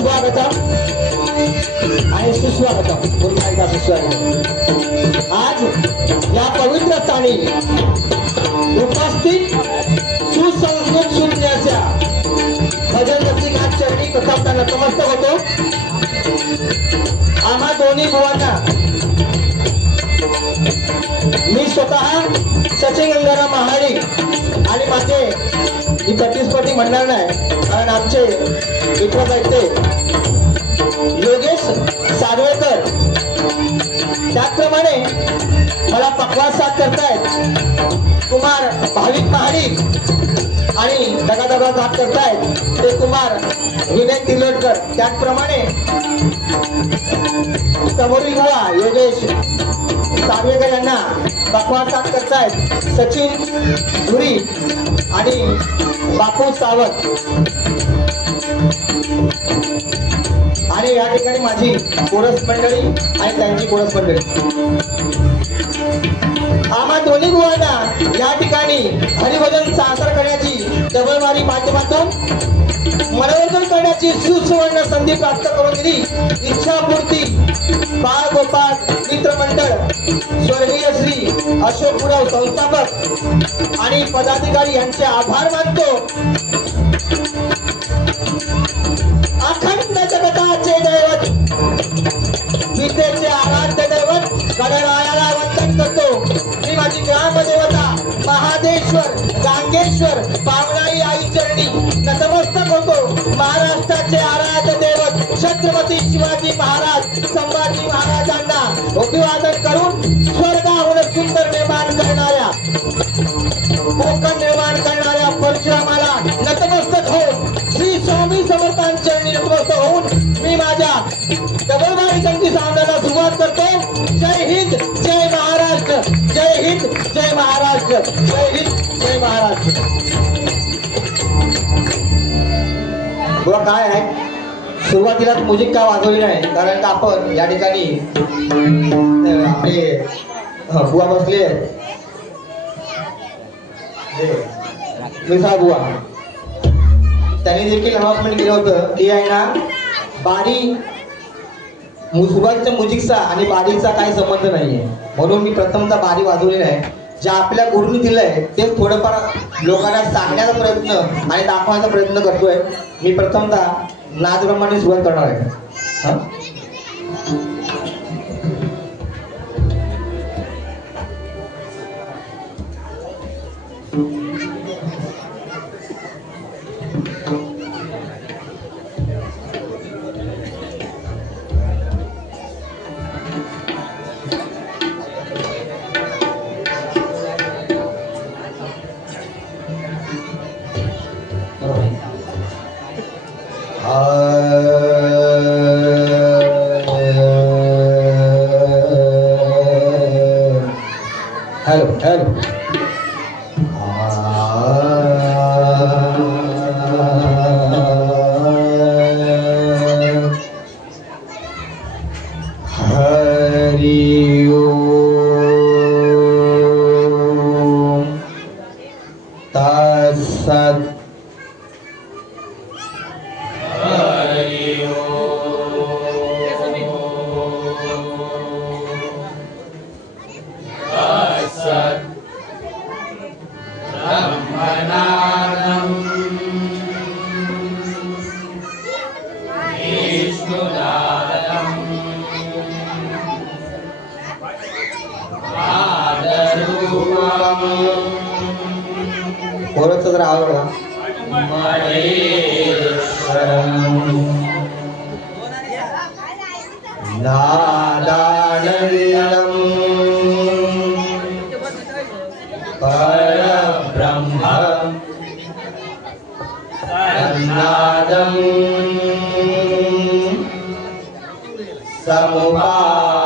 स्वागतम आणि सुस्वागतम पुन्हा एकदा सुस्वागतम। आज या पवित्र स्थानी उपस्थित सुसंस्कृत शून्याच्या भजन रसिकांच्या चरणी प्रथमतः नतमस्तक होतो। आम्हा दोन्ही बुवांना मी स्वतः सचिन गंगाराम महाडिक आणि माझे ही प्रतिस्पर्धी म्हणणार नाही, कारण आमचे मित्र साहित्य योगेश सारवेकर त्याचप्रमाणे मला पक्वास साथ करतायत कुमार भाविक महाडिक आणि दगादगा साथ करतायत ते कुमार विनय तिलोटकर। त्याचप्रमाणे समोरील बुवा योगेश सारवेकर यांना पक्वास साथ करतायत सचिन धुरी आणि बापू सावंत। आणि या ठिकाणी माझी कोरस मंडळी आणि त्यांची कोरस मंडळी आम्हा दोन्ही बुवांना या ठिकाणी हरिभजन सादर करण्याची डबलवारी माध्यमातून मनोरंजन करण्याची सुवर्ण संधी प्राप्त करून दिली। इच्छापूर्ती बाळ गोपाळ मित्र मंडळ स्वर्गीय श्री अशोक गुरव संस्थापक आणि पदाधिकारी यांचे आभार मानतो। अखंड जगताचे दैवत विद्येचे आराध्य दैवत गणरायाला वंदन करतो। मी माझी ग्रामदेवता महादेश्वर गांगेश्वर पावनाई आई चरणी नतमस्तक होतो। महाराष्ट्राचे आराध्य दैवत छत्रपती शिवाजी महाराज संभाजी महाराजांना अभिवादन करून स्वर्गाहून सुंदर निर्माण करणाऱ्या कोकण निर्माण करणाऱ्या परशुरामाला नतमस्तक होऊन श्री स्वामी समर्थांच्या चरणी नतमस्तक होऊन मी माझ्या डबलवारी जंगी सामन्याला सुरुवात करतो। जय हिंद जय महाराष्ट्र, जय हिंद जय महाराष्ट्र, जय हिंद जय महाराष्ट्र। बुवा काय आहे, सुरुवातीला म्युझिक का वाजवली नाही, कारण का आपण या ठिकाणी आपले बुवा बसले मिसाळ बुवा, त्यांनी देखील अनाउन्समेंट केलं होतं की आहे ना बारी सुरुवातीच्या म्युझिकचा आणि बारीचा काही संबंध नाहीये, म्हणून मी प्रथमतः बारी वाजवलेली आहे। जे आपल्या गुरुनी दिलंय ते थोडंफार लोकांना सांगण्याचा प्रयत्न आणि दाखवण्याचा प्रयत्न करतोय। मी प्रथमतः नादप्रमाणे सुरुवात करणार आहे। हेलो हेलो हरि ओम तत्सत्। कोरसचा जरा आवाज बघा। नादानंदम परब्रह्म नादम समुपास्महे।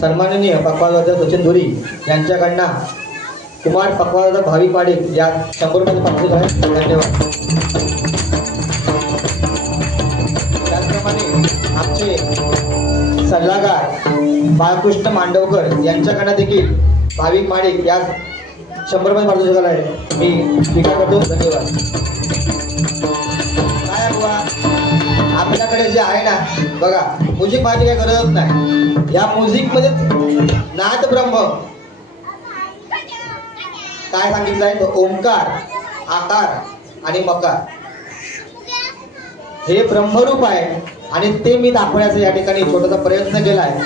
सन्माननीय पक्वादादा सचिन धुरी यांच्याकडनं कुमार पक्वादादा भावी पाडे या 100 रुपये पाठवले आहे. धन्यवाद. त्याचप्रमाणे आमचे सल्लागार बाळकृष्ण मांडवकर यांच्याकडनं देखील भाविक माडिक या 100 रुपये पाठवले आहे. मी स्वीकार करतो. धन्यवाद. काय बुवा आपल्याकडे जे आहे ना बघा म्युझिक माझी काही गरजच नाही. या म्युझिक मध्ये नाद ब्रह्म काय सांगितलंय तो ओंकार आकार आणि मकार हे ब्रह्मरूप आहे आणि ते मी दाखवण्याचा या ठिकाणी छोटासा प्रयत्न केलाय.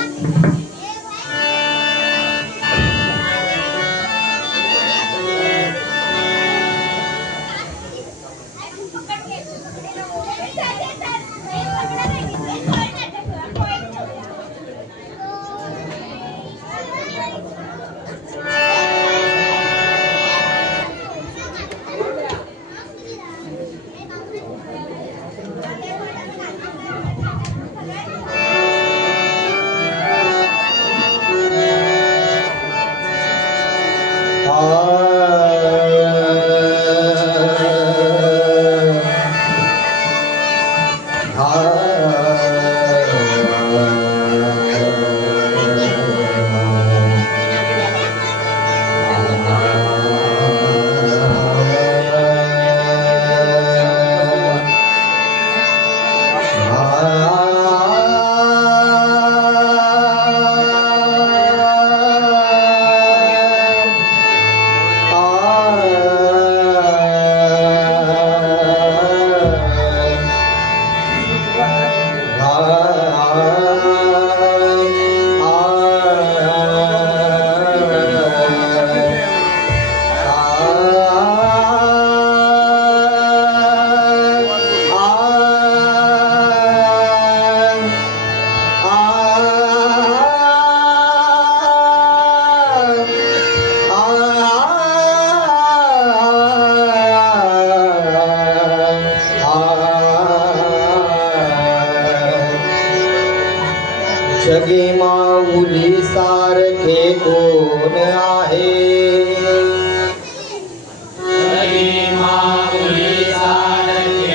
जगे माऊली सारखे कोण आहे, जगे माऊली सारखे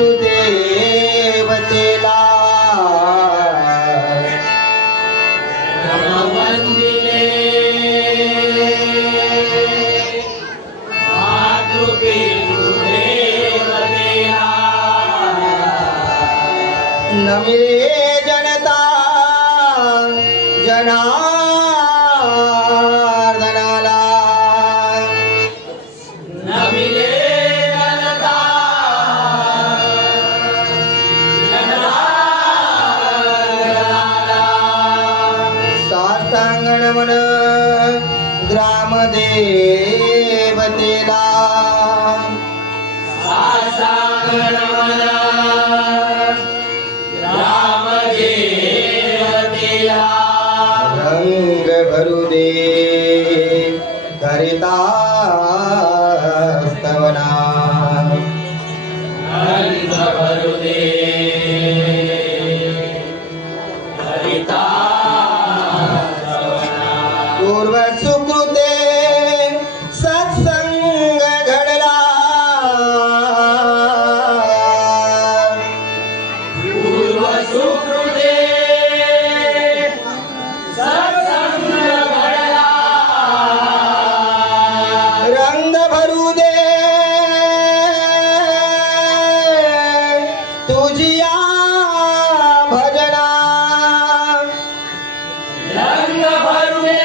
मातृदेवतेला वंदिले मातृपितृदेवतेला नमिले जनता जनार्दनाला नमिले जनता जनार्दनाला साष्टांगण मन ग्रामदेवतेला साष्टांगणमन ग्रामदेवतेला रंग भरू दे करिता स्तवना रंग भरू दे हरिता पूर्व सुकृते सत्संग घडला पूर्व सुकृते सत्संग घडला रंग भरू दे तुझिया भजना रंग भरू दे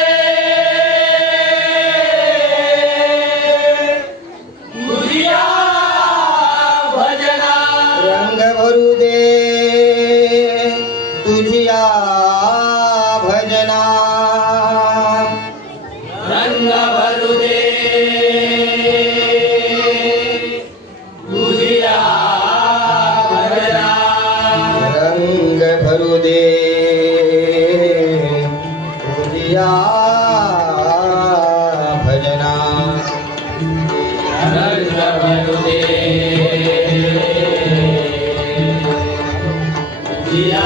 तुझिया भजना रंग भरू दे तुझिया भजना रंग भरू दे तुझिया भजना रंग भरू दे तुझिया भजना रंग भरू दे तुझिया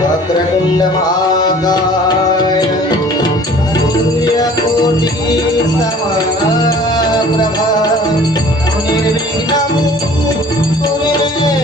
वक्रतुंड महाकाय सूर्यकोटि समप्रभ निर्विघ्नं कुरु मे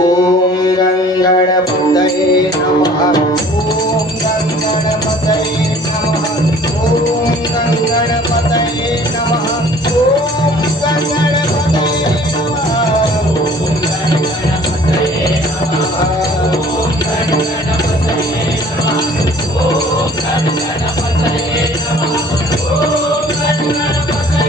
ओम गंगणपतये नमः ओम गंगणपतये नमः ओम गंगणपतये नमः ओम गंगणपतये नमः ओम गंगणपतये नमः ओम गंगणपतये नमः ओम गंगणपतये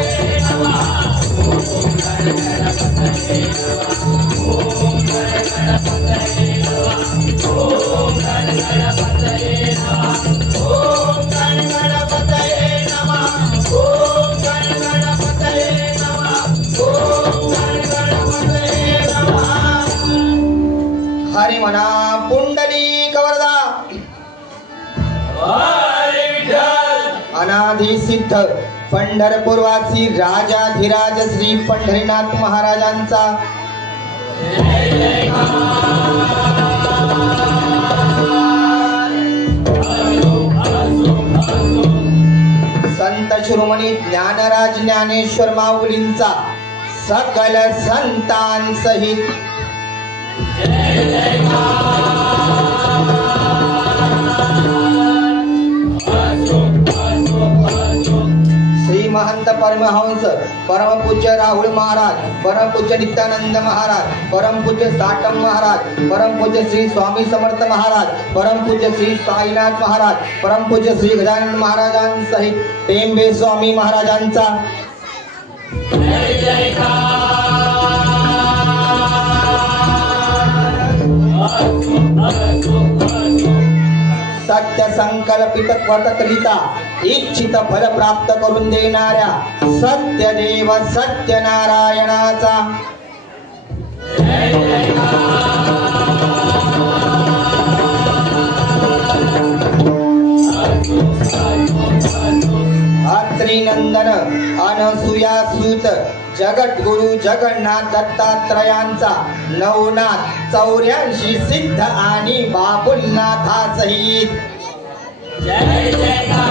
नमः ओम गंगणपतये नमः ओम गणपतये हरि मना पुंडलिक वरदा अनादि सिद्ध पंढरपूरवासी राजाधिराज श्री पंढरीनाथ महाराजांचा संत शिरोमणी ज्ञानराज ज्ञानेश्वर माऊलींचा सकल संतांसहित श्री महंत परमहंस परम पूज्य राहुल महाराज, परम पूज्य नित्यानंद महाराज, परम पूज्य साटम महाराज, परम पूज्य श्री स्वामी समर्थ महाराज, परम पूज्य श्री साईनाथ महाराज, परम पूज्य श्री गजानन महाराजांसहित टेंबे स्वामी महाराजांचा सत्य संकल्पित व्रतकरिता इच्छित फल प्राप्त करून देणाऱ्या सत्यदेव सत्यनारायणाचा जगद्गुरु जगन्नाथ दत्तात्रयांचा नवनाथ 84 सिद्ध आणि बाबुलनाथा सहित जय जयकार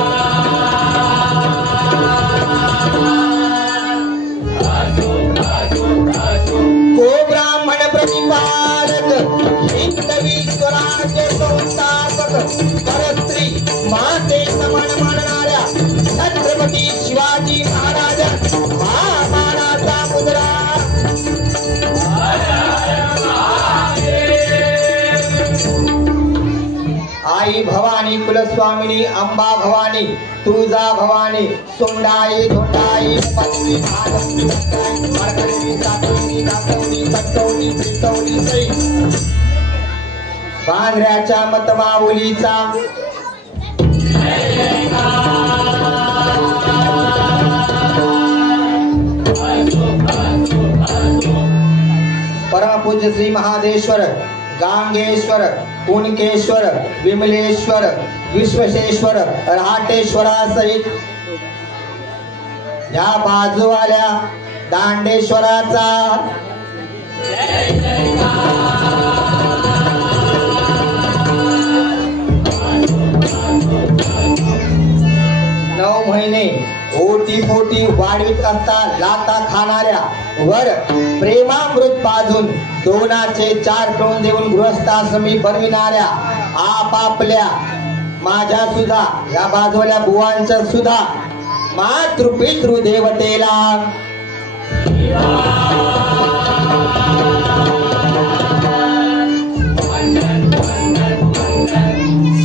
को ब्राह्मण प्रतिपालक हिंदवी स्वराज्य संस्थापक परस्त्री माते समान मानणाऱ्या छत्रपती शिवाजी महाराज हा मानाचा मुद्रा आई भवानी कुलस्वामिनी अंबा भवानी तुळजा भवानी सोंडाई धोंडाई पाचवी भागवती मार्गवती सातवणी दासवणी सत्तवणी त्रितवणी सई पांढऱ्याच्या मतमाऊलीचा परमपूज्य श्री महादेश्वर गांगेश्वर कुणकेश्वर विमलेश्वर विश्वेश्वर रहाटेश्वरा सहित या बाजूवाल्या दांडेश्वराचा नऊ महिने ओटी पोटी वाढवीत असता लाता खाणाऱ्या वर प्रेमामृत पाजून दोनाचे 4 करून देऊन गृहस्थाश्रमी बनविणाऱ्या आपापल्या माझ्या सुद्धा या बाजूला बुवांच्या सुद्धा मातृपितृ देवतेला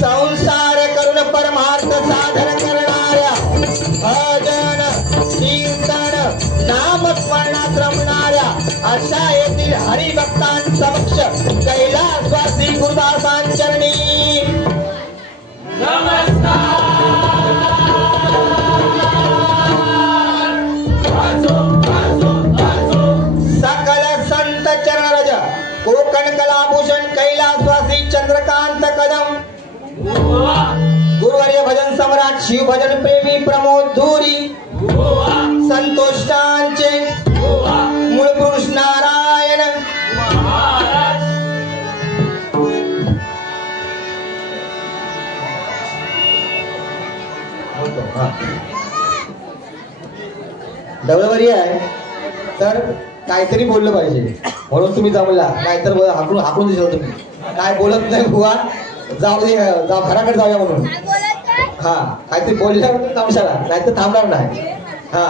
संसार करून परमार्थ साधन करणाऱ्या भजन कीर्तन नामस्मरणात रमणाऱ्या अशा येथील हरिभक्तांसमक्ष कैलासवासी गुरुदासांचरणी सकल संत चरणरज कोकण कलाभूषण कैलासवासी चंद्रकांत कदम गुरुवर्य भजन सम्राट शिव भजन प्रेमी प्रमोद धुरी संतोषांचे मूळ पुरुष नारायण डबलवरी आहे तर काहीतरी बोललं पाहिजे म्हणून तुम्ही जमला नाहीतर हाकून हाकून दिसला तुम्ही काय बोलत नाही बुवा जाऊ दे जाऊ घराकडे जाऊया म्हणून हा काहीतरी बोलल्यावर थांबशाला नाहीतर थांबणार नाही हा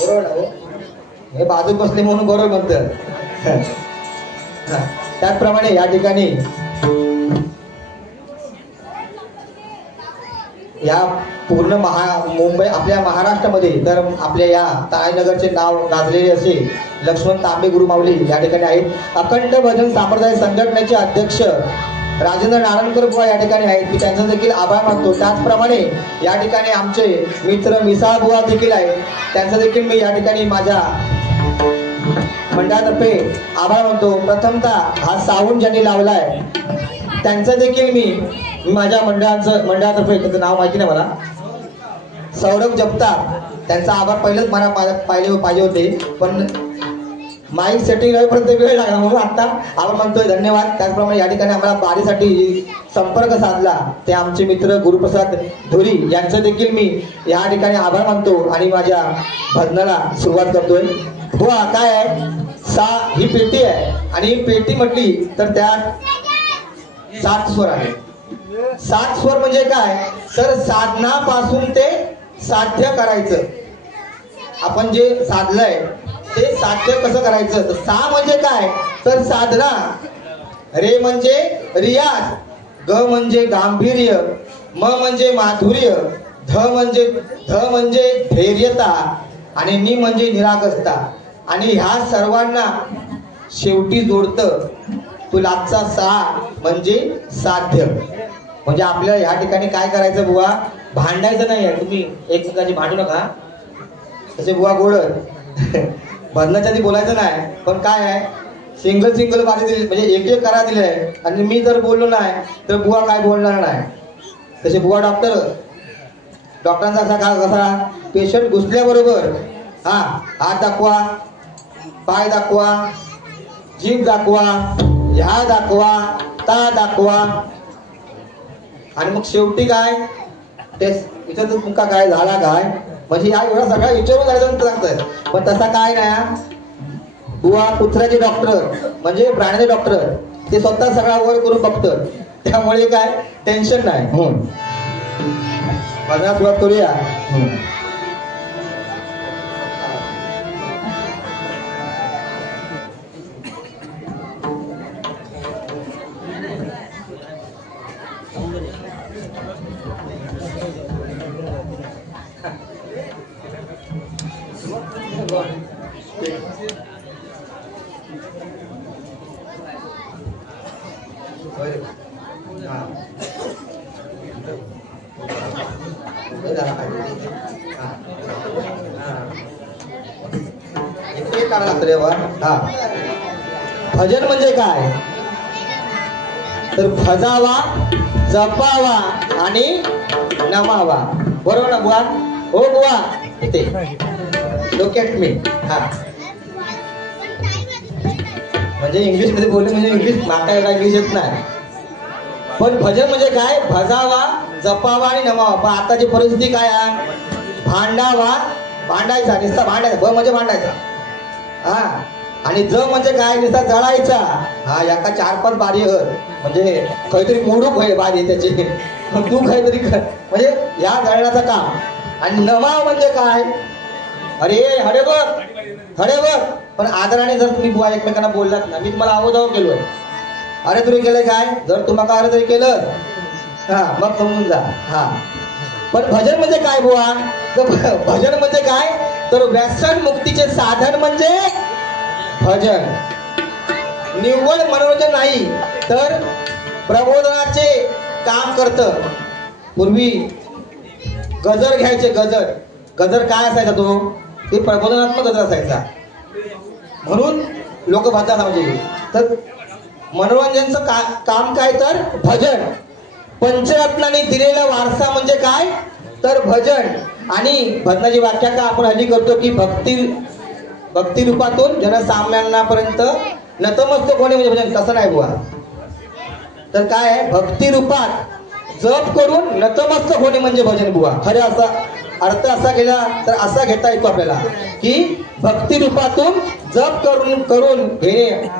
बरोबर ना हे बाजूत बसले म्हणून बरोबर म्हणतात त्याचप्रमाणे या ठिकाणी या पूर्ण मुंबई आपल्या महाराष्ट्रामध्ये तर आपल्या या ताळीनगरचे नाव गाजलेले असे लक्ष्मण तांबे गुरु माऊली या ठिकाणी आहेत. अखंड भजन संप्रदाय संघटनेचे अध्यक्ष राजेंद्र नारायणकर बुवा या ठिकाणी आहेत. मी त्यांचा देखील आभार मानतो. त्याचप्रमाणे या ठिकाणी आमचे मित्र मिसाळ बुवा देखील आहेत. त्यांचा देखील मी या ठिकाणी माझ्या मंडळातर्फे आभार मानतो. प्रथमतः हा साऊंड ज्यांनी लावलाय त्यांचा देखील मी माझ्या मंडळातर्फे त्याचं नाव माहिती नाही मला, सौरभ जगताप, त्यांचा आभार पहिलेच मला पाहिजे होते पण माईक सेटिंग होईपर्यंत वेळ लागला म्हणून आता आभार मानतोय. धन्यवाद. त्याचप्रमाणे या ठिकाणी आम्हाला बारीसाठी संपर्क साधला ते आमचे मित्र गुरुप्रसाद धुरी यांचं देखील मी या ठिकाणी आभार मानतो आणि माझ्या भजनाला सुरुवात करतोय. बुवा काय आहे ही पेटी आहे आणि ही पेटी म्हटली तर त्यात 7 स्वर आहे. 7 स्वर म्हणजे काय तर साधनापासून ते साध्य करायचं. आपण जे साधलंय ते साध्य कसं करायचं. तर सा म्हणजे काय तर साधना, रे म्हणजे रियाज, ग म्हणजे गांभीर्य, म म्हणजे माधुर्य, ध म्हणजे धैर्यता आणि नि म्हणजे निरागसता. आणि ह्या सर्वांना शेवटी जोडतं तुलाचा सा म्हणजे साध्य. म्हणजे आपल्याला या ठिकाणी काय करायचं बुवा, भांडायचं नाही आहे. तुम्ही एकमेकांची भांडू नका तसे बुवा गोड भजनाच्या आधी बोलायचं नाही. पण काय आहे सिंगल बारी दिली म्हणजे एक करा दिलंय आणि मी जर बोललो नाही तर बुवा काय बोलणार नाही. तसे बुवा डॉक्टरांचा कसा पेशंट घुसल्याबरोबर हात दाखवा पाय दाखवा, जीभ दाखवा, ह्या दाखवा, ता दाखवा. आणि मग शेवटी काय टेस्ट विचारतो तुमका काय झाला काय, म्हणजे या एवढा सगळा विचारून जायचं सांगताय. पण तसा काय नाही. बुवा कुत्र्याचे डॉक्टर म्हणजे प्राण्याचे डॉक्टर ते स्वतः सगळा वर करून बघतं, त्यामुळे काय टेन्शन नाही. सुरुवात करूया. भजन म्हणजे काय तर भजावा, जपावा आणि नमावा. बरोबर ना बुवा? हो बुवा, इथे लोक ॲट मी. हा म्हणजे इंग्लिश मध्ये बोलले म्हणजे इंग्लिश माका एवढा इंग्लिश येत नाही. पण भजन म्हणजे काय भजावा, जपावा आणि नमावा. पण आताची परिस्थिती काय आहे भांडावा, भांडायचा नुसता भांडायचा. ब म्हणजे भांडायचा हा, आणि ज म्हणजे काय नुसता जळायचा. हा याका 4-5 बारी म्हणजे काहीतरी मोडूक होय बारी त्याची, तू काहीतरी म्हणजे या जळण्याचं काम. आणि नमाव म्हणजे काय अरे हडे बघ. पण आदराने जर तुम्ही बुवा एकमेकांना बोललात ना, मी तुम्हाला आवजाव केलोय, अरे तुम्ही केलंय काय, जर तुम्हाला अरे तरी केलं हा मग समजून जा. हा पण भजन म्हणजे काय बुवा तर भजन म्हणजे काय तर व्यसन मुक्तीचे साधन म्हणजे भजन. निव्वळ मनोरंजन नाही तर प्रबोधनाचे काम करतं. पूर्वी गजर घ्यायचे, गजर काय असायचा तो ते प्रबोधनात्मक गजर असायचा. म्हणून लोक भजन म्हणजे तर मनोरंजनचं काम काय तर भजन. पंचरत्नांनी दिलेला वारसा म्हणजे काय तर भजन. आणि भजनाची व्याख्या का आपण हल्ली करतो की भक्ती रूपातून जनसामान्यांपर्यंत नतमस्तक होणे म्हणजे भजन. तसं नाही बुवा. तर काय आहे भक्ती रूपात जप करून नतमस्तक होणे म्हणजे भजन बुवा. खरे असा अर्थ असा केला तर असा घेता येतो आपल्याला की भक्ती रूपातून जप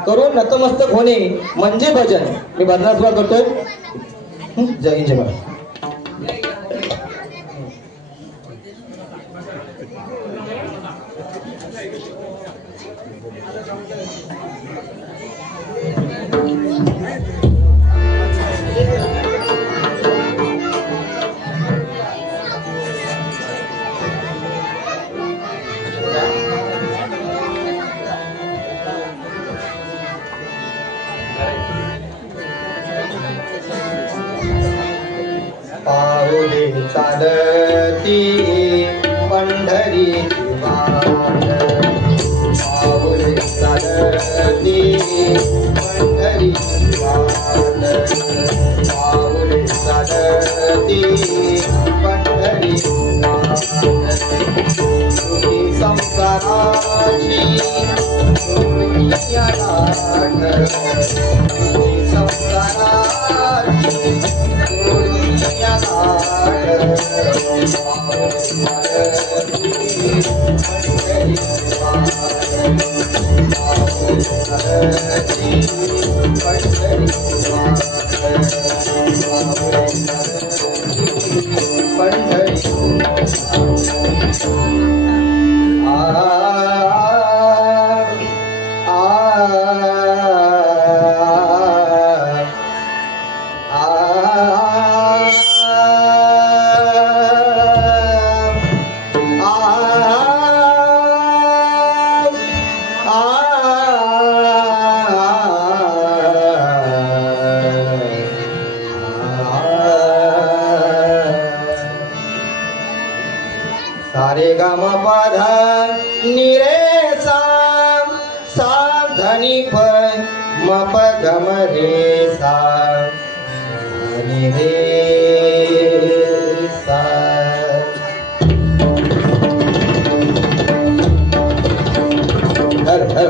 करून नतमस्तक होणे म्हणजे भजन. मी भजनात सुरुवात करतोय. जय हिंद, जय महाराज. पाऊले चालती पंढरीची वाट, पाऊले चालती पंढरीची वाट, पाऊले चालती पंढरीची वाट. तुम्ही संसाराची दुनिया लाट, तुम्ही संसाराची दुनिया लाट. सारे ग म प ध नि रे सा, सा ध नि प म प ग म रे सा, नि रे सा. हर हर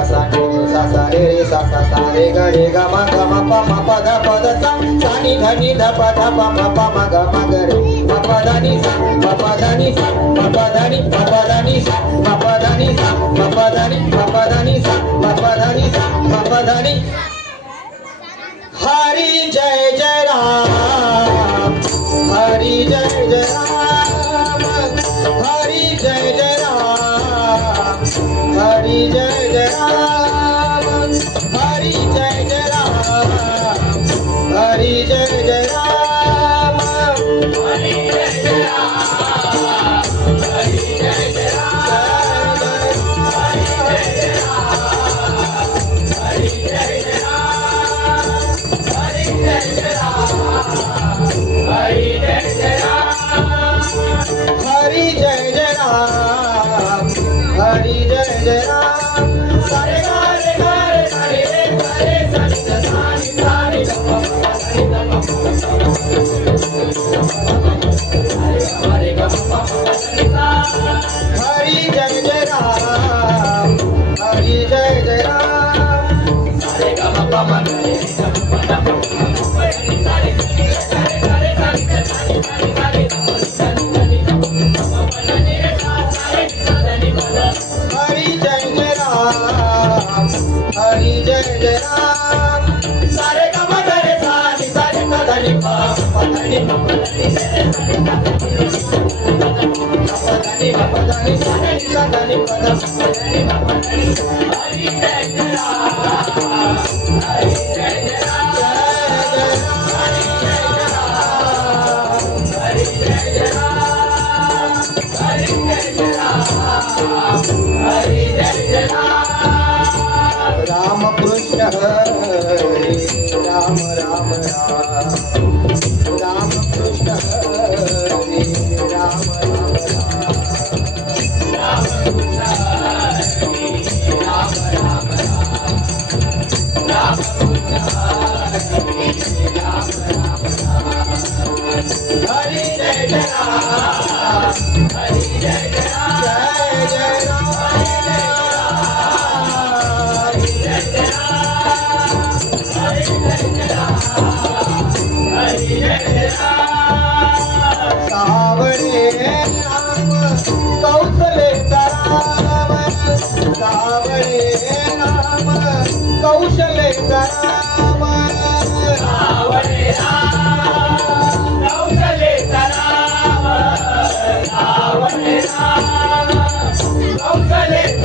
सा सा रे सा सा रे रे सा सा सा रे ग म ग म प म प ध प ध सा सा नि ध नि ध प ध प म प म ग रे म प ध नि सा म प ध नि सा म प ध नि म प ध नि सा म प ध नि सा म प ध नि म प ध नि सा म प ध नि सा म प ध नि हरि जय जय राम हरि जय जय राम हरि जय जय राम हरि जय जय राम हरि जय जय राम हरि जय जय राम हरि जय जय राम हरि जय जय राम हरि जय जय राम हरि जय जय राम हरि जय जय राम हरि जय जय राम हरि जय जय राम हरि जय जय राम सारे गारे गारे सारे रे सारे सारे सारे सारे हरे ग हरि जय जय राम हरि जय जय राम सारे ग म प म रे हरि जय जय राम हरि जय जय राम सारे ग म रे सा नि सा नि ध नि प प ध नि प प ध नि सा नि सा नि ध नि प ध हरि जय जय राम हरि जय जय राम हरि जय जय राम हरि जय जय राम हरि जय जय राम हरि जय जय राम राम कृष्ण हरे राम राम राम राम कृष्ण हरे राम राम राम कृष्ण हरे राम राम राम कृष्ण हरे राम राम हरि जय जय राम हरि जय जय राम जय जय राम हरि जय जय राम हरि जय जय राम हरि जय जय राम सावरे राम कौशले राम सावरे राम कौशले राम सावरे राम कौशले राम सावरे राम कौशले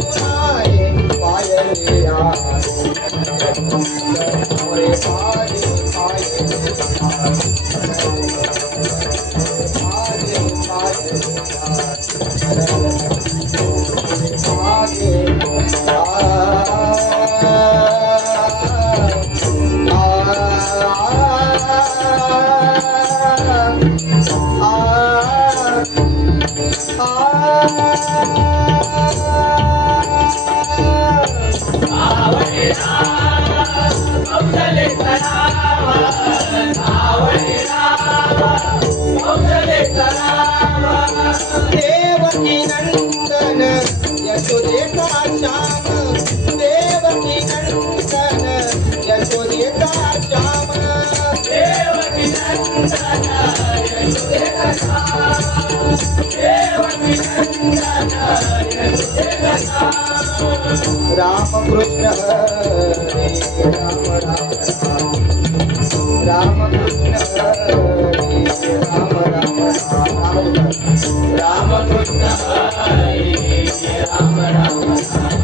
सुनाए देवकी नंदन यशोदेता श्याम देवकी नंदन यशोदेता श्याम देवकी नंदन यशोदेता श्याम देवकी नंदन यशोदेता श्याम राम कृष्ण हरे राम राम राम कृष्ण हरे राम राम राम कृष्ण हरे राम राम राम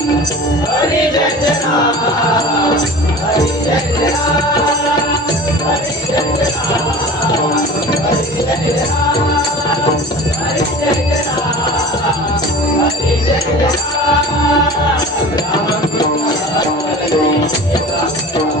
कृष्ण हरे राम राम हरि जय राम हरि जय राम हरि जय राम हरि जय राम हरि जय राम हरि जय राम राम हरि जय राम हरि जय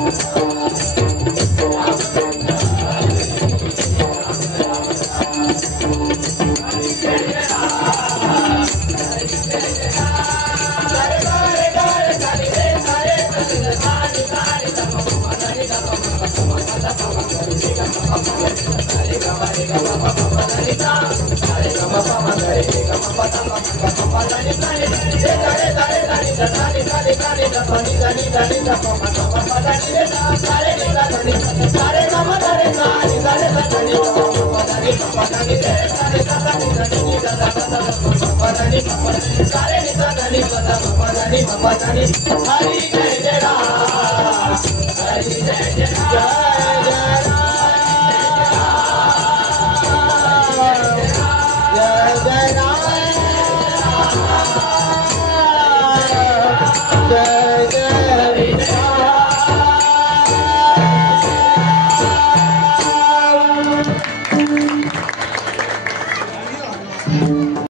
राम